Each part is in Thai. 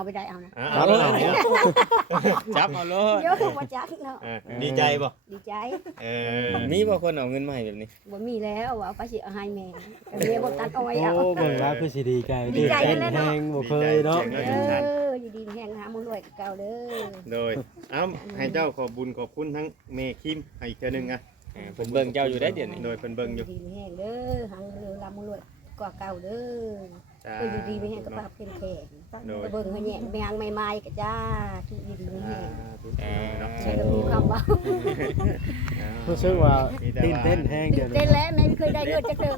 เอาไปได้เอานะ เอาเลยจับเอาเลย เยอะมาจักเนาะ ดีใจบ่ ดีใจ มีบ่คนเอาเงินมาให้แบบนี้ บ่มีแล้วเอาไปสิเอาให้แม่แม่บ่ตัดเอาไว้เอา โอ้เบิ่งแล้วคือสิดีใจ ดีใจ เต้น แล้วเนาะ แฮงบ่เคยเนาะ อยู่ดีแห้งหามื้อรวยกับเก่าเด้อ โดยให้เจ้าขอบบุญขอบคุณทั้งเมคิมให้อีกเทื่อนึงอ่ะ เพิ่นเบิ่งเจ้าอยู่ได้เดี๋ยวนี้ โดยเพิ่นเบิ่งอยู่ ดีแห้งเด้อหังเรือลำมื้อรวยกว่าเก่าเด้อ จ้า อยู่ดีไม่แห้งกับปากเป็นแขนก็เบิ่งให้แย่แมงใหม่ๆก็จ้าทุกดีไม่แห้งใช่ก็มีความว่า รู้สึกว่าตื่นเต้นแฮง ตื่ เดี๋ยวน เต้ นี้ นแล้วแม่ไม่เคยได้เงินจักเด้อ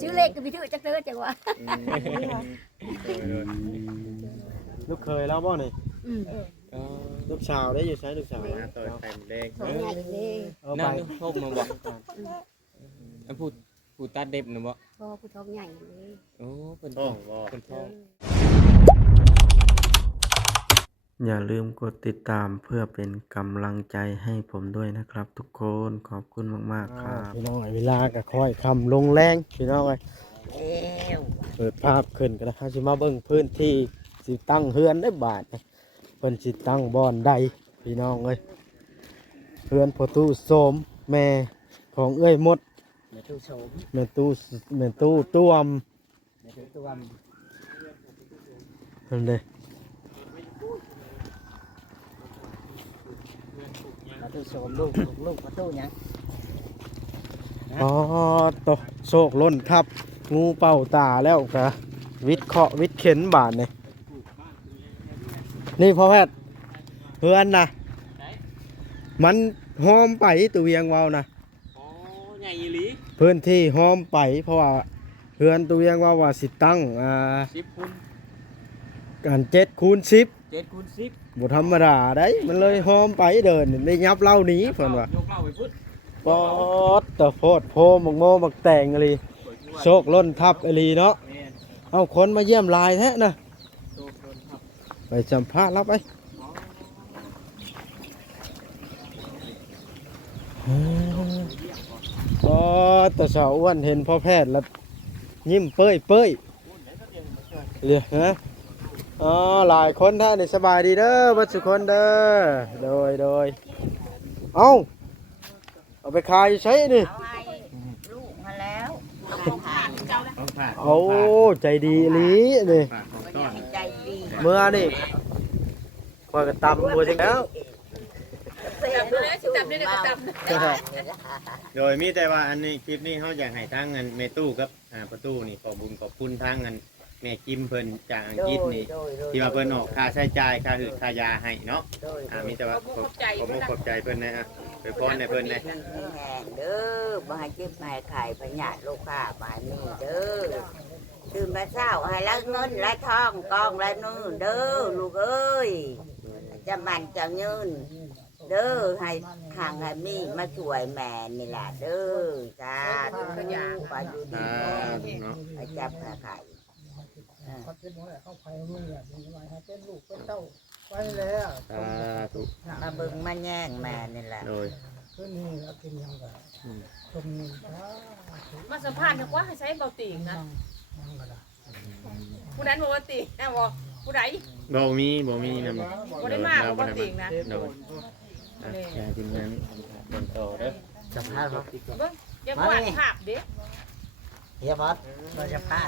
ซื้อเลขก็มีถือจักเด้อจังว่า ลูกเคยแล้วบ่นี่ อืม ลูกสาวได้อยู่ใช้ลูกสาว ต่อยไข่แดง สองใหญ่เลย เอาไป นั่งอยู่พกมาบ่อันผู้ตัดเด็บน่ะบ่ พ่อผู้ท้องใหญ่เลย โอ้เพิ่น โอ้บ่ เพิ่นท้อง อย่าลืมกดติดตามเพื่อเป็นกำลังใจให้ผมด้วยนะครับทุกคนขอบคุณมากๆครับ พี่น้องเวลาก็ค่อยคำลงแรงพี่น้องเอ้ยเปิดภาพขึ้นก็ได้สิมาเบิ่งพื้นที่สิตั้งเฮือนได้บาทเพิ่นสิตั้งบ่อนใดพี่น้องเอ้ยเฮือนพ่อตู้โสมแม่ของเอ้ยมด แม่ตู้โสม แม่ตู้ต้วม แม่ตู้ตัวม นั่นเด้ แม่ตู้โสมลูกแม่ตู้หยัง อ๋อตกโชคล้นทับงูเป่าตาแล้วกะวิทย์เคาะวิทย์เข็นบาทนี่นี่พ่อแพทย์เฮือนนะมันหอมไปตัวเวียงเวาวนะ โอ้ใหญ่อีหลี พื้นที่หอมไปเพราะว่าเฮือนตัวเวียงเวาวว่าสิตั้ง10คูณ การ7x10 7คูณ10บ่ธรรมดาได้มันเลยหอมไปเดินได้ยับเล่าหนีเพิ่นว่าย กเล่าไปพุทธ ปอดตะโพดโพหมกโมหมกแต่งอะไรโชคล้นทับอะไรเนาะ แม่น เอาคนมาเยี่ยมลายแท้นะ โตโดนครับ ไปสัมภาษณ์รับไปพอตะสาวอ้วนเห็นพ่อแพทย์แล้วยิ้มเป้ยเป้ยเรียกฮะอ๋อหลายคนท่านนี่สบายดีเด้อบัดสุคนเด้อโดยเอาไปขายใช้นี่ เอาให้ลูกมาแล้ว ของฝาก โอ้ใจดีอีหลีนี่ ฝากของ ก็ ต้อน ใจดี เมื่อนี่คอยกันตำบัวจังแล้ว จับด้วยจับ โดยมีแต่ว่าอันนี้คลิปนี้เฮาอยากให้ทางเงินเมตู้กับประตูนี่ขอบุญขอบคุณทางเงินแม่คิมเพิ่นจากอังกฤษนี่ที่ว่าเพิ่นออกค่าใช้จ่ายค่าหืดค่ายาให้เนาะมีแต่ว่าขอบใจเพิ่นนะฮะไปพรในเพิ่นนะ แห้งเด้อบ่ให้เจ็บให้ไข่พยาธิโรคค้าบ่ให้มีเด้อตื่นมาเช้าให้ละเงินละทองกองละนื้อเด้อลูกเอ้ยจะมันจะยืนเด้อให้ข้างให้มีมาช่วยแม่นี่ล่ะเด้อจ้าทุกอย่างไปอยู่ดีไปจับไข่ เขาเป็นหัวเขาไปมือแบบนี้ว่าเป็นลูกเป็นเต้าไปแล้ว ถูก มาเบิ่งมาแย่งแม่นี่แหละ โดย คือนี่แล้วกินยังไงตรงนี้ มาสัมภาษณ์ดีกว่าให้ใช้เบาติ่งนะ ยังก็ได้ ผู้นั้นบอกว่าติ่งนะบอกผู้ใด บ่มีนำ บ่ได้มาบอกว่าติ่งนะ โดยอย่าทีมงาน เป็นโตเด้อ จะพาเขา เบิ่งอย่าวาดภาพเด้ เฮียบอสเราจะพา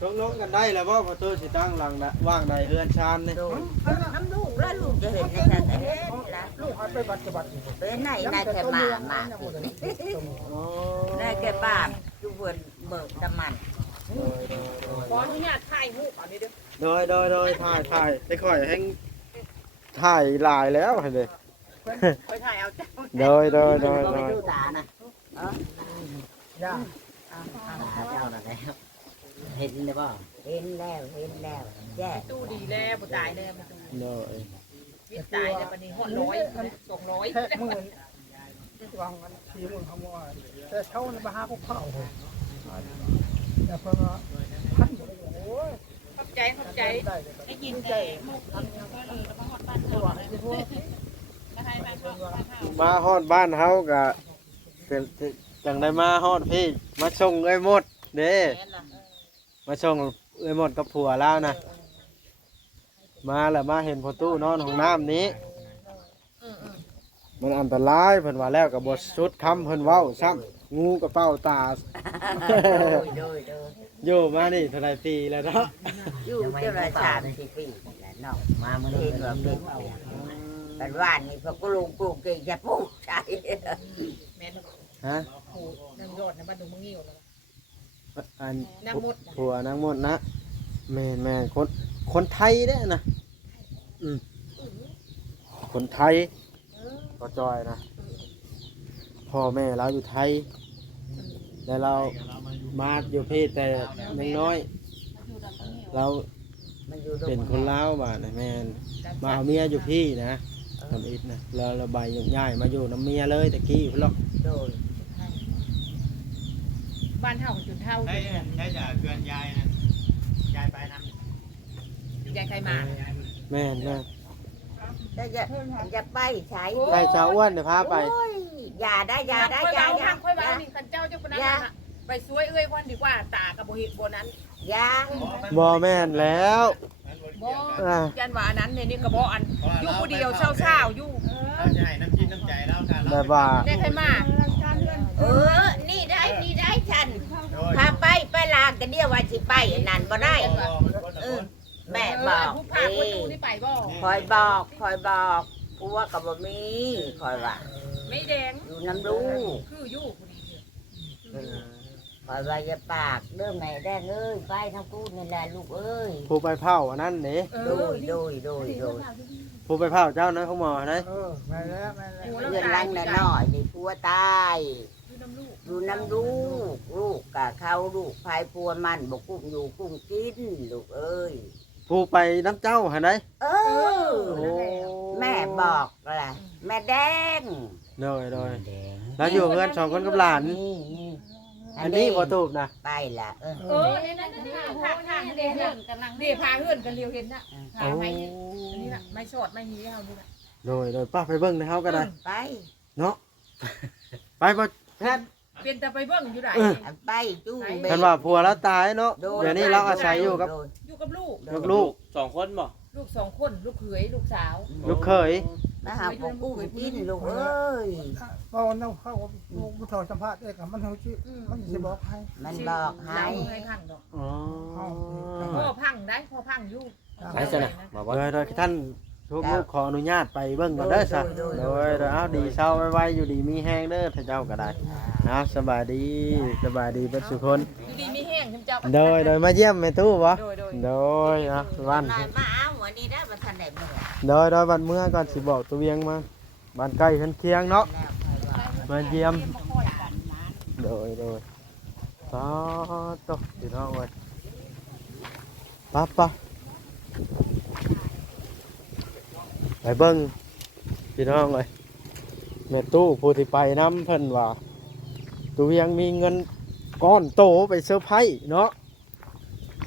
ตกลงกันได้แล้วว่าประตูสิตั้งหลังนะว่างใดเฮือนชานนี่ ทำลูกแล้วลูกจะเห็นในทางเห็นละ ลูกเขาไปบัตรบัตร เป็นไหนนายแค่มาได้แค่บ้าอยู่บนเบิกตะมัน ขออนุญาตถ่ายรูปอันนี้เด้อ โดยถ่ายได้ค่อยแห้งถ่ายหลายแล้วให้เลย คอยถ่ายเอาเจ้า โดย ไปดูตานะ ย่า เจ้าน่ะแล้วเห็นเลยป่ะเห็นแล้วแย่ ตู้ดีแล้วผู้ตายแล้วมัน โดย วิตายแล้วบัดนี้ฮอด100 แค่มือวางกันทีมือเขาว่าแต่เขามาหาพวกเขาแต่เพิ่งพันโอ้ย ขอบใจให้กินใจ ตัวที่พวก มาฮอดบ้านเฮากะจังได้มาฮอดพี่มาส่งเอ้ยหมดเด้มาส่งเอ้ยหมดกับผัวแล้วนะ มาแล้วมาเห็นพอตู้นอนห้องน้ำนี้มันอันตรายเพิ่นว่าแล้วก็บ่สุดคำเพิ่นเว้าซ้ำงูกระเป๋าตา โดย อยู่มานี่เท่าไหร่ปีแล้วเนาะ อยู่เจ้าละ3-4 ปีแหละเนาะมามื้อนี้ก็เป็นกันว่านนี่พวกกูลุงปลูกเก่งจะปลูกใช่ แม่น ฮะ โอ้น้ำยอดในบ้านดงมึงงิ้วแล้ว อัน นางมด ผัวนางมดนะแม่นคนไทยเด้อนะคนไทยก็จอยนะพ่อแม่เราอยู่ไทยแต่เรามาอยู่พี่แต่ยังน้อย เราเป็นคนลาวบ้านนะแม่นมาเอาเมียอยู่พี่นะทำอิฐนะแล้วเราใบย่ายมาอยู่น้ำเมียเลยตะกี้พุ่นหรอก โดย บ้านเฮาจนเท่า ได้จะเกินยายนะยายไปนำ ยายใครมา แม่นนะ แต่จะไปใช้ ได้ชาวอ้วนเดี๋ยวพาไป โอ้ยอย่าได้อย่าได้ ค่อย อย่า เว้า อย่า ค่อยเว้านี่คันเจ้าเจ้าคนนั้นน่ะไปซวยเอ้ยคนดีกว่าตากับบ่เฮ็ดบ่นั้น อย่า บ่แม่นแล้ว บ่ อ่ะ ยันว่าอันนั้นนี่ก็บ่อันอยู่ผู้เดียวเช้าๆอยู่ เราจะให้น้ำกินน้ำใจเราค่ะ แบบว่า ได้ใครมา นี่ได้ฉันพาไปลางกันเดียวว่าสิไปอันนั้นบ่ได้แม่บอก ผู้พาประตูนี่ไปบ่ คอยบอกผัวก็บ่มีคอยว่า ไม่แดง อยู่น้ำลูก คืออยู่ผู้นี้ คอยว่าอย่าปากเด้อแม่แดงเอ้ยไปทางกูนี่แหละลูกเอ้ย ผู้ไปเผาอันนั้นนี่ โดย ผู้ไปเผาเจ้านะเขาหมอนะ แม่แล้ว เพื่อนรังน่ะน้อยนี่ผัวตาย อยู่น้ำลูก อยู่น้ำลูกกะเขาลูกพายพัวมันบอกกุ้งอยู่กุ้งกินลูกเอ้ย ผู้ไปน้ำเจ้าหันได โอ้แม่บอกล่ะแม่แดง โดยแล้วอยู่เพื่อนสองคนกับหลาน อันนี้พอตูบนะ ไปละนั่นพาเดินกำลังนี่พาเฮือนกันเร็วเห็นน่ะพาไปนี่น่ะไม่สอดไม่หีเฮานี่น่ะ โดยป้าไปเบิ้งในเฮาก็ได้ ไป เนาะไปบ่แพทย์ เป็นแต่ไปเบิ่งอยู่ไหน ไปจู้ กันว่าผัวแล้วตายเนาะเดี๋ยวนี้เราอาศัยอยู่กับ อยู่กับลูก ลูก 2 คนบ่ ลูก2คนลูกเขยลูกสาว ลูกเขย มาหาพวกกุ้งกินลูกเอ้ย ตอนนั้นเขาผู้ถอดสัมภาษณ์เอกมันเขาชื่อมันจะบอกให้ มันบอกให้ ให้พังดอก อ๋อ พ่อพังได้พ่อพังอยู่ ไปซะนะมาบ่ โดยท่านลูกขออนุญาตไปเบิ้งก่อนเด้อซะโดยเอาดีเศร้าไว้อยู่ดีมีแห้งเด้อท่านเจ้าก็ได้เอาสบายดีเบิดสุคน อยู่ดีมีแห้งท่านเจ้า โดยมาเยี่ยมแม่ตู้บ่ โดย นะวัน นายมาเอาวันนี้ได้มาทันได้เมื่อ โดยวันเมื่อก่อนสิบอกตัวเวียงมาบ้านใกล้เคียงเนาะ แล้วคอยว่า มาเยี่ยมโดยต่อพี่น้องเว้ยปั๊บไปเบิ่งพี่น้องเลยแม่ตู้ผู้ที่ไปน้ำเพิ่นว่าตัวยังมีเงินก้อนโตไปเซอร์ไพรส์เนาะ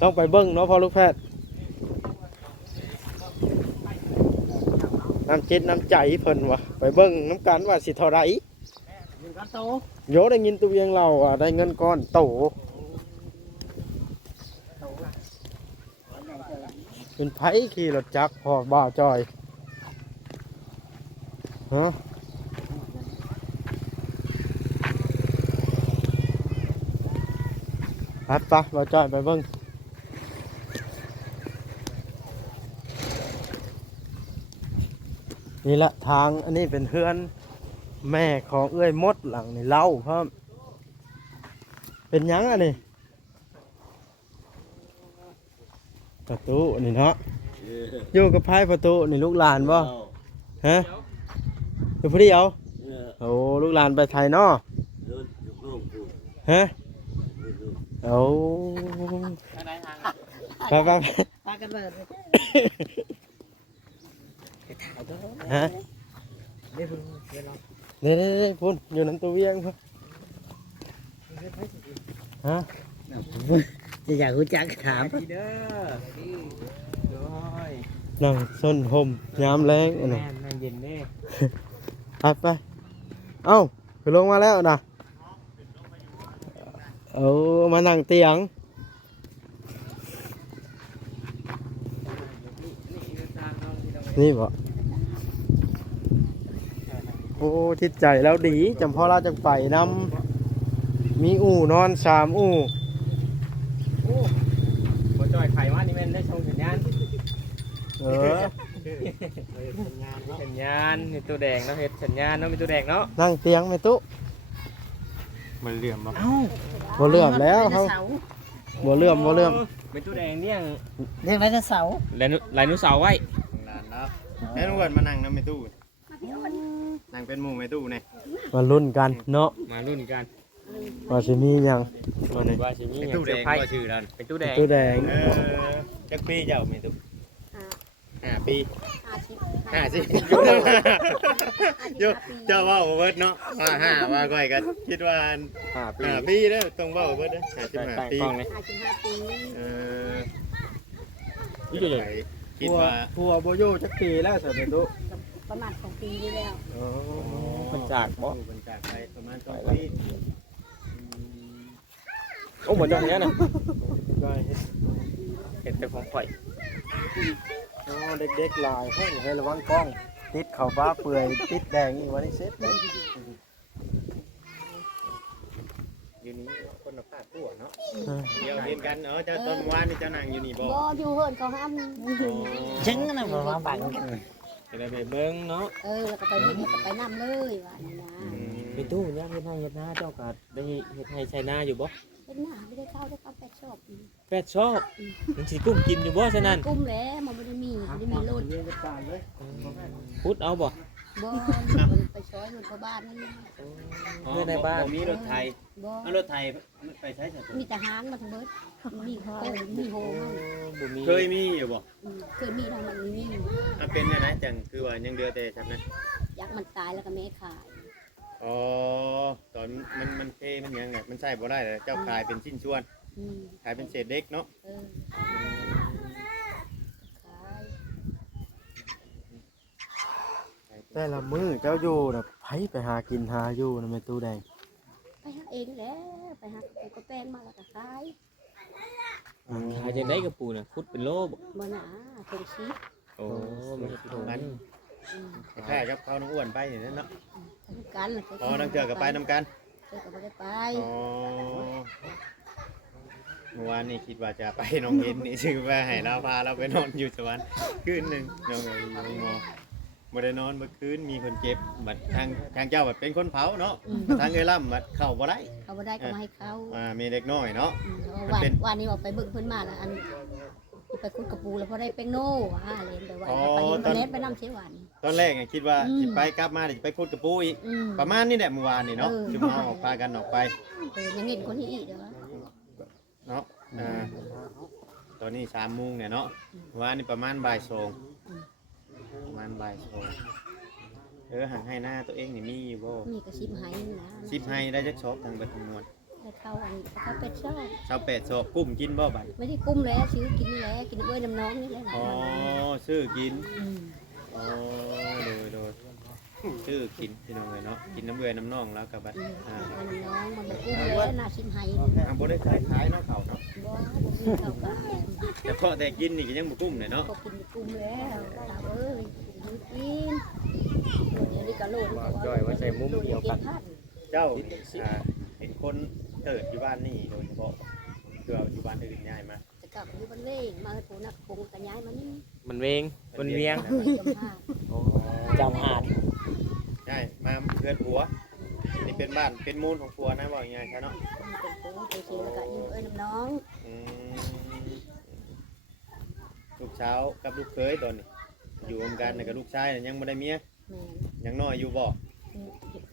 ต้องไปเบิ่งเนาะพ่อลูกแพทย์น้ำจิตน้ำใจเพิ่นว่าไปเบิ่งน้ำกันว่าสิเท่าไหร่โยได้ยินตัวยังเราอ่ะได้เงินก้อนโตเป็นไผขี่รถจักรพอบ่าวจอยฮะไปบ่าวจอยไปเบิ่งนี่ละทางอันนี้เป็นเฮือนแม่ของเอื้อยมดหลังนี่เล่าเพิ่มเป็นหยังอันนี้ประตูนี่เนาะอยู่กับไพ่ประตูนี่ลูกหลานบ่ฮะอยู่ผู้เดียวโอ้ลูกหลานไปไทยเนาะฮะโอ้ไปพากันเบิด ฮะนี่พุ่นอยู่น้ำตัวเวียงพุ่นฮะ จะอยากรู้จักถาม เด้อโดย นั่งส้นห่มยามแรงอัน แม่ นี้ นั่นเย็นเด้ ไปเอ้าคือลงมาแล้วนะเอามานั่งเตียง นี่บ่โอ้จิตใจแล้วดีจำพ่อเราจังไปนำมีอู่นอน3อู่ บ่จอยไข่ว่านี่แม่นได้ชงสัญญาณ เออ สัญญาณมีตัวแดงเนาะเฮ็ดสัญญาณเนาะมีตัวแดงเนาะ นั่งเตียงแม่ตุ มันเหลื่อมบ่ เอ้า บ่เลื่อมแล้วเขาบ่เลื่อมเป็นตัวแดงเนี่ย เรียกไว้จะเสา ลายนุเสาร์ไว้ นานแล้วแม่นวลมานั่งนำในตู้นั่งเป็นหมู่ในตู้นี่ มาลุ้นกันเนาะ มารุ่นกัน ว่าสิมีหยัง ว่าสิมี เป็น หยัง ตู้แด เซอง ร์ไพร ก็ ส์ ชื่อแล้ว เป็นตู้แดง ตัวแดง จักปีเจ้าในตู้ 5 ปี 50 50โยเจ้าว่าเบิดเนาะว่า5ว่าก้อยก็คิดว่า 5 ปี 5ปีแล้วต้องเว้าเบิดเด้อ ตั้ง 55ปี กล้องเลย 55ปี เออ นี่จะใหญ่ คิดว่า ทัวบ่อยู่จักปีแล้วสิแม่ตุ ประมาณ2ปีนี่แล้ว อ๋อ คนจากบ่ อยู่กันจากไปประมาณ2ปี โอ้บ่จอยเนี้ยนะ ก็เฮ็ด เห็นแต่ของข่อย อ๋อเด็กๆหลายให้ระวังกล้อง ติดเข้าฟ้าเปื่อยติดแดงอีกวันนี้เสร็จเลย อยู่นี่คนละภาคตัวเนาะเดี๋ยวเห็นกันเจ้าต้นวานนี่เจ้านั่งอยู่นี่บ่ บ่อยู่เฮิรนเขาห้าม จึงนะบ่มาบังกัน จะได้ไปเบิ่งเนาะ แล้วก็ไปนี่แล้วก็ไปนำเลยว่านี่นะ ไปตู้เนี่ยเฮ็ดให้เฮ็ดหน้าเจ้าก็ได้เฮ็ดให้ใช้หน้าอยู่บ่ เป็นหน้าไม่ได้เข้าได้เข้า8ชอบ แปดชอบมันสิกุ้มกินอยู่บ่ฉะนั้น กุ้มแล้วมันไม่ได้มีรถ เรียนการเลย พุดเอาบ่ บ่ไปช้อยรถชาวบ้านนี่ เพื่อนในบ้าน มีรถไทย บ่ รถไทยไปใช้สัตว์ มีแต่หางมาทั้งเบิดมีโฮมีโฮมัน บ่มี เคยมีอยู่บ่ เคยมีทางมันมี มันเป็นยังไงจังคือว่ายังเดือแต่จังนั้น ยักษ์มันตายแล้วก็แม่ขาย อ๋อตอนมันเทมันยังไงมันใช้บ่ได้เลยเจ้าขายเป็นชิ้นส่วนขายเป็นเศษเล็กเนาะ ขาย แต่ละมื้อเจ้าอยู่น่ะไผไปหากินหาอยู่น่ะแม่ตู้แดง ไปหาเองแล้วไปหาก็แป้งมาแล้วก็ขาย ขายจังได๋กับปูน่ะพุดเป็นโลบ่ บ่หนาคงชีพ โอ้ไม่ใช่ถุง มันแค่ครับเขาน้องอ้วนไปอย่างนั้นเนาะ ทำกัน อ๋อน้ำเกลือกับไปน้ำกัน เจอกับบ่ได้ไป อ๋อเมื่อวานนี่คิดว่าจะไปน้องเห็นนี่ซื้อไปให้เราพาเราไปนอนอยู่สวรรค์คืนหนึ่งน้องอยู่โรงหมอบ่ได้นอนเมื่อคืนมีคนเจ็บบัดทางเจ้าบัดเป็นคนเผาเนาะทางเอ้ยล่ำบัดเข้าบ่ได้ เขาบ่ได้ก็มาให้เขา มีเด็กน้อยเนาะ วันนี้ออกไปเบิ่งเพิ่นมาแล้วอันไปคุดกระปูแล้วพอได้เป็นโน่เล่นไปว่าไปเล่นไปนำเชวัน ตอนแรกคิดว่าสิไปกลับมาจะไปคุดกระปูอีกประมาณนี้แหละเมื่อวานนี่เนาะจุ่มเอาพากันออกไป ยังเห็นคนที่อีกเด้อ เนาะตอนนี้3 โมงเนี่ยเนาะว่านี่ประมาณบ่าย2ประมาณบ่าย2หันให้หน้าตัวเองนี่มีอยู่บ่ มีกระชิบให้นะ 10ให้ได้จักชอบทางเบิดทั้งมวล ได้เข้าอันเขาเป็ดชอบ 28ชอบกุ้มกินบ่บัด ไม่ได้กุ้มแล้วซื้อกินแล้วกินเอ้ยน้ำน้องนี่แหละ อ๋อซื้อกินอ๋อโดยซื้อกินพี่น้องเลยเนาะกินน้ำเบื่อน้ำน่องแล้วกับบัดน้องมันกุ้มแล้วน่าชิมให้ ทางบ่ได้ขายเนาะเขาเนาะ บ่เขาก็ แต่พอแต่กินนี่ก็ยังบ่กุ้มเลยเนาะ ก็กินกุ้มแล้วเราเอ้ยกินเดี๋ยวนี้ก็โลด จอยว่าใส่มุมเดียวกัน เจ้าเป็นคนเกิดอยู่บ้านนี่โดยเฉพาะคืออยู่บ้านอื่นย้ายมา จะกลับอยู่บ้านเล่งมาปูนักคงกันย้ายมานี่ มันเวงมันเวียง จำหา จำหาด ใช่มาเพื่อนผัวนี่เป็นบ้านเป็นมูลของผัวนะบอกยังไงใช่เนาะ เป็นปูเป็นชีแล้วก็อยู่เอ้ยน้ำน้อง ลูกเช้ากับลูกเคยตอนนี้อยู่รวมกันกับลูกชายยังไม่ได้เมีย แม่ ยังน้อยอยู่บ่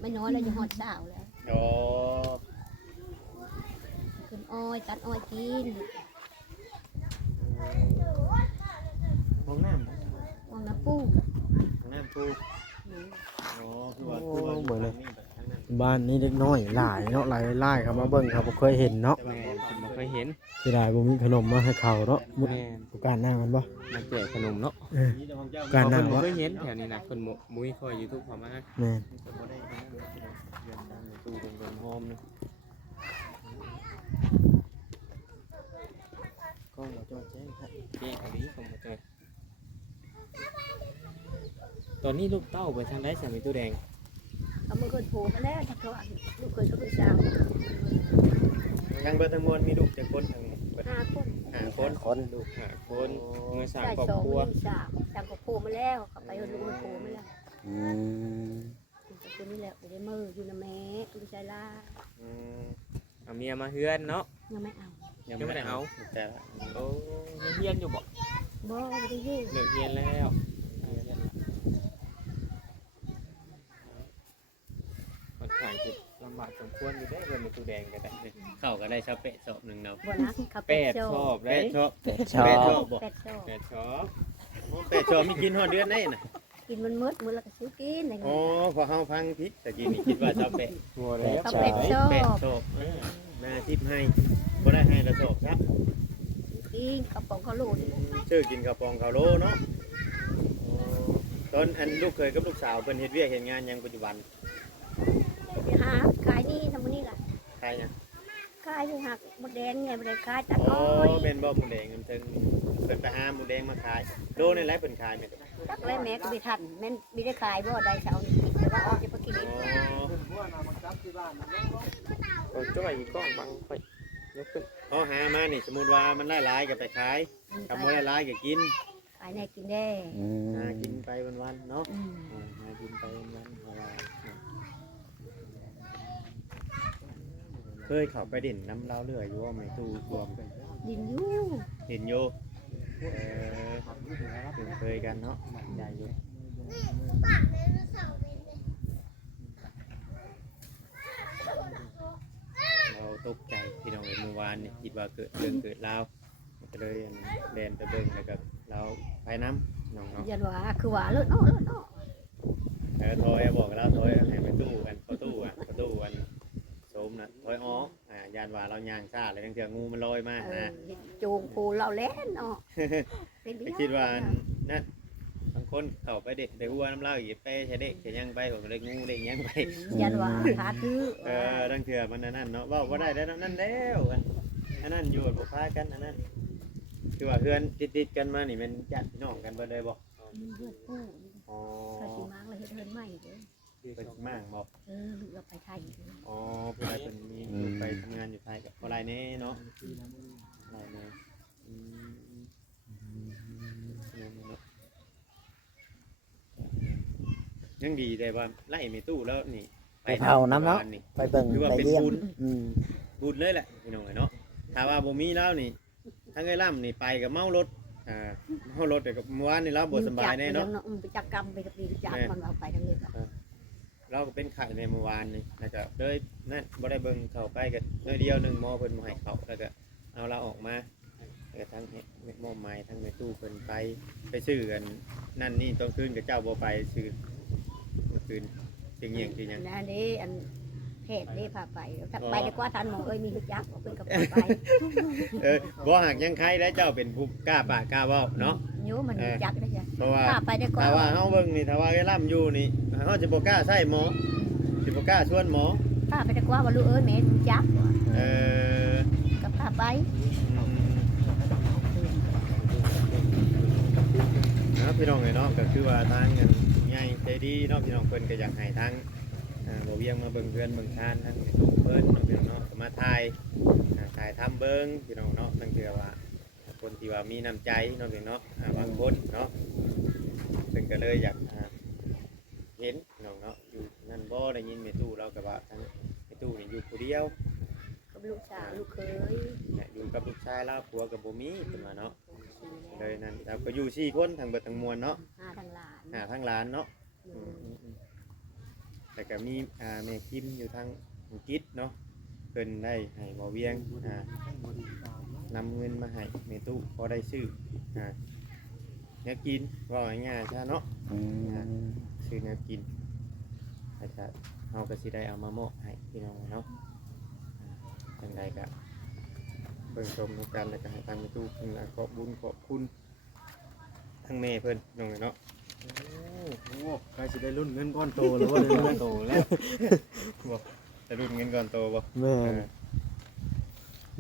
ไม่น้อยแล้วจะหอดสาวแล้ว อ๋อ ขึ้นอ้อยตัดอ้อยกิน ห้องน้ำ วางน้ำปู ห้องน้ำทูอ๋อคือว่านี่แบบทั้งนั้น บ้านนี้เด็กน้อยหลายเนาะหลายครับมาเบิ่งครับบ่เคยเห็นเนาะ แต่ว่า ผมบ่เคยเห็น สิได้บ่มีขนมมาให้เขาเนาะมุด แม่น โอกาสหน้ามันบ่ มาแจกขนมเนาะ นี่ของเจ้า การนั่ เพิ่ ง นบ่ วะ เคยเห็นแถวนี้นะเพิ่นบ่มีคอย YouTube เข้ามา แม่น บ่ได้เรียนตามในตู้เป็นโฮมนะ ก็บ่จอดแจ้งครับ แจกอันนี้ผมบ่เจอ ตอนนี้ลูกเต้าไปทางใดสามีตู้แดง เอามือคนโผล่มาแล้วถ้าเขาลูกเคยเขาเป็นสาว ทางเบิดทั้งมวลมีลูกจักคนทางเบิด 5 คน 5คน คน ลูก5คนเมื่อสร้าง ได้ ครอบ 2 ครัว มี3สั่งก็โผล่มาแล้วเขาไปลูกมันโผล่มาแล้ว อืม ตัวนี้แหละไปได้มืออยู่นะแม่คุณชายล่า อืม เอาเมียมาเฮือนเนาะ ยังไม่เอา ยังไม่ได้เอาแต่ละ โอ้ยังเฮียนอยู่บ่ บ่ไม่ได้ยืด เลิกเฮียนแล้วมันขายจิตลำบากสมควรอยู่ได้เงินในตู้แดงก็ได้ เข้าก็ได้ชอบเปะสอบหนึ่งเนาะ บ่นะเขา แปดชอบได้ เปะชอบ แต่ชอ เปะช บ อบบ่ 8ชอบ แปดชอบ เปะชอบมีกินฮอดเดือนได้น่ะ กินมันมืดแล้วก็ซื้อกินอะไร อ๋อ เงี้ย พอเฮาฟังผิดตะกี้นี่คิดว่าชอบเปะ หัวแล้ว เขาเป็ดชอบ เปะชอบแม่ทิพให้บ่ได้ให้ละชอบครับ กินกระป๋องข้าวโหลนี่ ชื่อกินกระปองข้าวโลเนาะอ๋อตอนอันลูกเคยกับลูกสาวเพิ่นเฮ็ดเวียกเฮ็ดงานหยังปัจจุบัน ไปหาขายนี่ทำมื้อนี้ล่ะ ใครเนี่ย ขายอยู่หักมดแดงไงมดแดงขายตัด อ๋อ อ้อย เป็นบ่หมูแดงน้ำเทิงเพิ่นไปหาหมูแดงมาขายโลนี่แหละเพิ่นขายแม่น ตักแล้วแม่ก็ไปทันแม่นไม่ได้ขายบ่ได้เช้านี่กินแต่ว่าเอาจะไปกินเอง อ๋อ โอ้จ้อยอีกกล้องบังไปยกขึ้น เขาหามานี่สมมุติว่ามันหลายๆก็ไปขายถ้าบ่หลายๆก็กิน ขายแน่กินได้ อืม หากินไปวันๆเนาะ อืม หากินไปวันๆเพราะว่าเคยเข้าไปเด่นน้ำเล้าเรื่อยอยู่ว่าไม่ตู้รวมกัน ดินอยู่ เห็นอยู่เคยกันเนาะใหญ่อยู่เราตกใจพี่น้องเมื่อวานนี่คิดว่าเกิดเรื่องเกิดแล้วก็เลยเดินไปเบิ่งแล้วก็เราไปน้ำน้องเนาะ ยันว่าคือว่าเลิศเนาะเลิศเนาะ ถอยบอกแล้วถอยให้ไปตู้กันประตูกันโสมนะถอยออกยานว่าเรายางซ่าเลยตั้งแต่งูมันลอยมา เออ นะ จูงผูเราเล่นเนาะเป็น ไปคิดว่านั่นบางคนเข้าไปเด็กไปหัวน้ำเล่าอีกไปใช้เด็กใช้ยังไปผมเลยงูเด็กยังไป ยันว่าหาคือ ตั้งเถื่อมันนั่นเนาะว่าได้แล้วนั่นแล้วอันนั้นอยู่บ่พากันอันนั้นคือว่าเพื่อนติดกันมานี่มันญาติพี่น้องกันบ่ได้บ่ เลือดปู อ๋อ กระสีมากเลยเฮ็ดเฮือนใหม่เด้อ เป็นมากบ่ ลูกเราไปไทย อ๋อเพื่อนเป็นมีลูกไปทำงานอยู่ไทยกับอะไรเน่เนาะอะไรเน่ยังดีแต่ว่าไล่ไม่ตู้แล้วนี่ ไปเผาน้ำเนาะไปเบิ่ง คือว่า ไป เป็น เยี่ยม บุญ อืม บุญเลยแหละพี่น้องเนาะถ้าว่าบ่มีแล้วนี่ทั้งไอ้ล่ำนี่ไปกับเมารถเมารถแต่กับเมื่อวานนี่เราบ่สบายแน่เนาะ ไปจักกรรมไปกับดีจักมันเอาไปทั้งนี้ เราก็เป็นไข่ในเมื่อวานนี่แล้วก็เลยนั่นบ่ได้เบิ่งเข้าไปกันเดียวหนึงหมอเพิ่นบ่ให้เข้าแล้วก็เอาเราออกมาแล้วก็ทั้งหม้อไม้ทั้งในตู้เพิ่นไปซื้อกันนั่นนี่ตอนคืนกับเจ้าบ่ไปซื้อเมื่อคืนจึงเงียงจึงหยัง นั่นนี่อันเหตุนี่พาไปไปดีกว่าทันหมอเอ้ยมีลูกยักษ์เป็นกับไป บ่หักยังใครได้เจ้าเป็นผู้กล้าปากกล้าเว้าเนาะ โยมันยักษ์ได้จ้ะ เพราะว่า ไปได้กว่า ถ้าว่าเฮาเบิ่งนี่ถ้าว่าไอ้ล่ำอยู่นี่เฮาสิบ่กล้าใส่หมอสิบ่กล้าชวนหมอ ป้าไปได้กว่าว่าลูกเอ้ยแม่ลูกยักษ์ เออ กับป้าไป นะพี่น้องเนาะก็คือว่าทางเงินใหญ่ใจดีเนาะพี่น้องเพิ่นก็อยากให้ทางบ่เวียงมาเบิ่งเพื่อนเบิ่งชานทั้งลูกเพิ่นเนาะพี่น้องเนาะก็มาถ่ายทำเบิ่งพี่น้องเนาะนั่นคือว่าคนที่ว่ามีน้ำใจเนาะพี่น้องบางคนเนาะเพิ่นก็เลยอยากเห็นพี่น้องเนาะอยู่นั่นบ่ได้ยินแม่ตู้เราก็ว่าทั้งแม่ตู้นี่อยู่ผู้เดียว กับลูกสาวลูกเคย เนี่ยอยู่กับลูกชายแล้วผัวกับบ่มีเพิ่นว่าเนาะเลยนั่นแล้วก็อยู่4คนทั้งเบิดทั้งมวลเนาะ หาทางหลาน ทั้งหลานเนาะแต่ก็มีแม่คิมอยู่ทางอังกฤษเนาะเพิ่นได้ให้บ่เวียงนำเงินมาให้แม่ตู้พอได้ซื้อแนวกินว่าง่ายๆซะเนาะ อืม ซื้อแนวกินอาจจะเฮาก็สิได้เอามามอบให้พี่น้องเนาะจังไดก็เบิ่งชมด้วยกันแล้วก็ให้ทางแม่ตู้เพิ่นขอบบุญขอบคุณทั้งแม่เพิ่นน้องเนาะโอ้ใครสิได้รุ่นเงินก้อนโตแล้วว่าได้รุ่นโตแล้วบ่ได้รุ่นเงินก้อนโตบ่ แม่น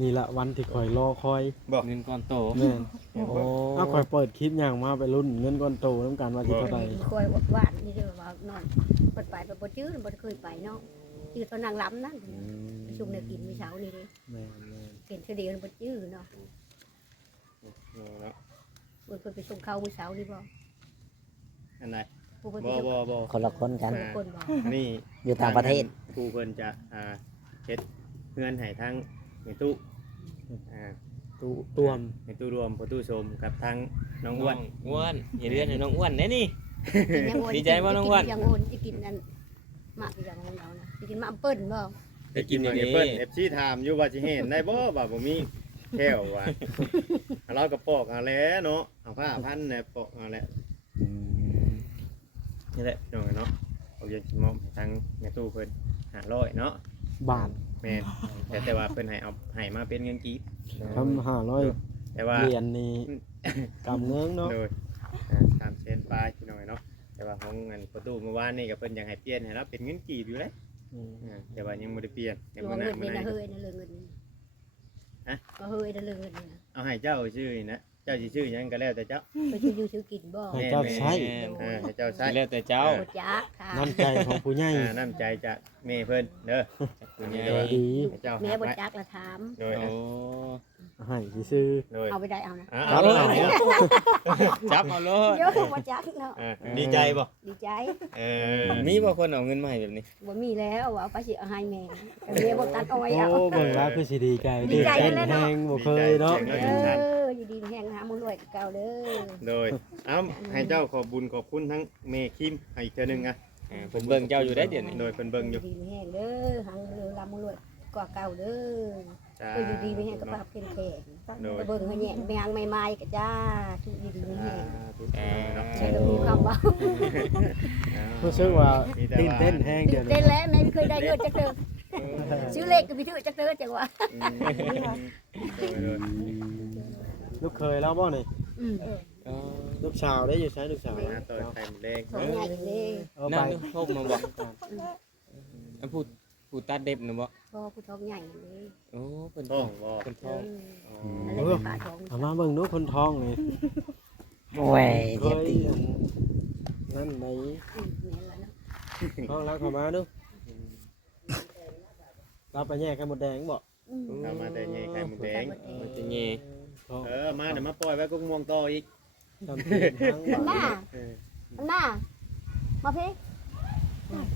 นี่ละวันที่คอยรอคอย บอก เงินก้อนโต แม่น โอ้ ถ้าคอยเปิดคลิปอย่างมาไปรุ่นเงินก้อนโตน้ำกันว่าที่เท่าไหร่ คอยหวานนี่เด้อว่านอนเปิดไปบ่จื้อบ่เคยไปเนาะจื้อตอนนางล้ำนั่นชุมเนี่ยกินมื้อเช้านี่เด้ แม่น เห็นเฉลียวบ่จื้อเนาะเพิ่นไปส่งข้าวมื้อเช้านี่บ่ อันไหน ผู้เพิ่น บ่ คนละคนกัน คนบ่ นี่ อยู่ต่างประเทศ ครูเพิ่นจะเฮ็ดเพื่อนให้ทั้งในตู้ตู้ตวม ในตู้รวมประตูชมกับทั้งน้องอ้วน อ้วนอย่าเลื่อนให้น้องอ้วนแน่นี่ ดีใจบ่น้องอ้วน ยังอ้วนจะกินนั่นหมากอย่างของเรานะจะกินหมากเปิ้ลบ่ จะกินอย่างนี้ เพิ่น FC ถามอยู่ว่าสิเห็นได้บ่ว่าบ่มีแก้วว่า เราก็ปอกเอาแล้วเนาะเอาผ้าพันเนี่ยปอกเอาแล้วนี่แหละน้องเนาะเอาเย็นมอมทั้งในตู้เพิ่น500เนาะ บาท แม่นแต่ว่าเพิ่นให้เอาให้มาเป็นเงินกีบ ทำ500 แต่ว่า เหรียญนี่กำเงินเนาะ โดย3เซนปลายพี่น้องเนาะแต่ว่าของเงินประตูเมื่อวานนี่ก็เพิ่นอยากให้เปลี่ยนให้เราเป็นเงินกีบอยู่เลยแต่ว่ายังบ่ได้เปลี่ยน รวมเงินนี่นะเฮ้ยนั่นเรื่องเงินก็เฮ้ยนั่นเรื่องเงินนี่นะ เอาให้เจ้าชื่อนี่นะเจ้าสิชื่อหยังก็แล้วแต่เจ้า ไปซื้ออยู่ซื้อกินบ่ ให้เจ้าใช้ ให้เจ้าใช้ แล้วแต่เจ้า บ่จักค่ะ น้ำใจของผู้ใหญ่ น้ำใจจะแม่เพิ่นเด้อ คุณยา ใจ ย ดี ให้เจ้า แม่บ่จักละถาม โดย โอ้ ให้ซื้อ โดย เอาไปได้เอานะ ครับ จับเอาโลด เยอะบ่จักเนาะ ดีใจบ่ ดีใจ มีบ่คนเอาเงินมาให้แบบนี้ บ่มีแล้วเอาไปสิเอาให้แม่แม่บ่ตัดเอาไว้เอา โอ้เบิ่งแล้วคือสิดีใจ ดีใจ เต้น แล้วเนาะ แฮงบ่เคยเนาะ อยู่ดีแห้งหามื้อรวยเก่าเด้อ โดยให้เจ้าขอบบุญขอบคุณทั้งเมคิมให้อีกเทื่อนึงอ่ะ เพิ่นเบิ่งเจ้าอยู่ได้เดี๋ยวนี้ โดยเพิ่นเบิ่งอยู่ ดีแห้งเด้อหังเรือลำมื้อรวยกว่าเก่าเด้อ จ้า อยู่ดีไม่แห้งก็ปรับเป็นแข็งไปเบิ่งให้แย่แมงใหม่ๆก็จ้าทุกดีไม่แห้งใช่ก็มีความว่า รู้สึกว่าตื่นเต้นแฮงเดี๋ยว เต้ นี้ นแล้วแม่ไม่เคยได้เงินจักเด้อซื้อเลขก็ไปถือจักเด้อจังว่า ลูกเคยแล้วบ่นี่ อืม ลูกสาวได้อยู่ใช้ลูกสาว ต่อยไข่หมูแดง ของใหญ่เลย เอาไป นั่นดูพวกมันบ่อันพูดตัดเด็บนะบ่ พ่อผู้ท้องใหญ่เลย โอ้เพิ่น ท้องบ่ เพิ่นท้อง นั่นแหละปลาท้อง เอามาเบิ่งดูคนท้องนี่ โอ้ย เค เจ็บ ย ตี นั่นไหน นี่แล้วเนาะ ท้องแล้วเข้ามาดูเราไปแยกกันหมดแดงบ่ เอามาแต่ไงไข่หมูแดง มันจะเงี้ย มาเดี๋ยวมาปล่อยไว้กุ้งม่วงต่ออีก ทำเป็นทั้ง หน้าหน้ามาพี่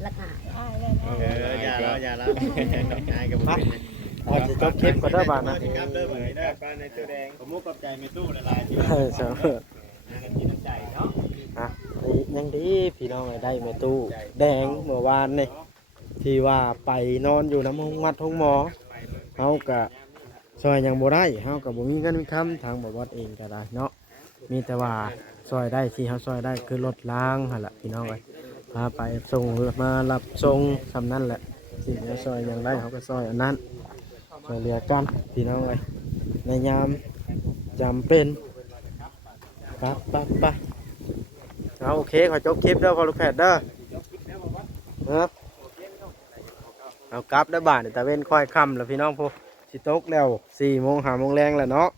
ละหา อย่าแล้วนายกับผม อาจจะจบคลิปก็ได้บาทนะ ครับเริ่มเหมือนได้ปลาในตัวแดงผมมุกกับใจไม่ตู้ละลายที่ เสมอ ที่น้ำใจเนาะ ยังดีพี่น้องได้แม่ตู้แดงเมื่อวานนี่ที่ว่าไปนอนอยู่น้ำห้องวัดห้องหมอเฮากะซอยยังบ่ได้เฮากับบ่มีเงินมีคำทางบ่วัดเองก็ได้เนาะมีแต่ว่าซอยได้ที่เฮาซอยได้คือรถล้างหั่นล่ะพี่น้องเอ้ยพาไปส่งมารับส่งสำนั้นแหละสิ่งที่ซอยยังได้เฮาก็ซอยอันนั้นช่วยเหลือกันพี่น้องเอ้ยในยามจำเป็นไปเอาโอเคขอจบคลิปเด้อพอลูกแพทย์เด้อครับเอากลับได้อบ้านแต่เว้นค่อยค่ำแล้วพี่น้องพวกสิตกแล้ว4 โมง 5 โมงแรงแล้วเนาะ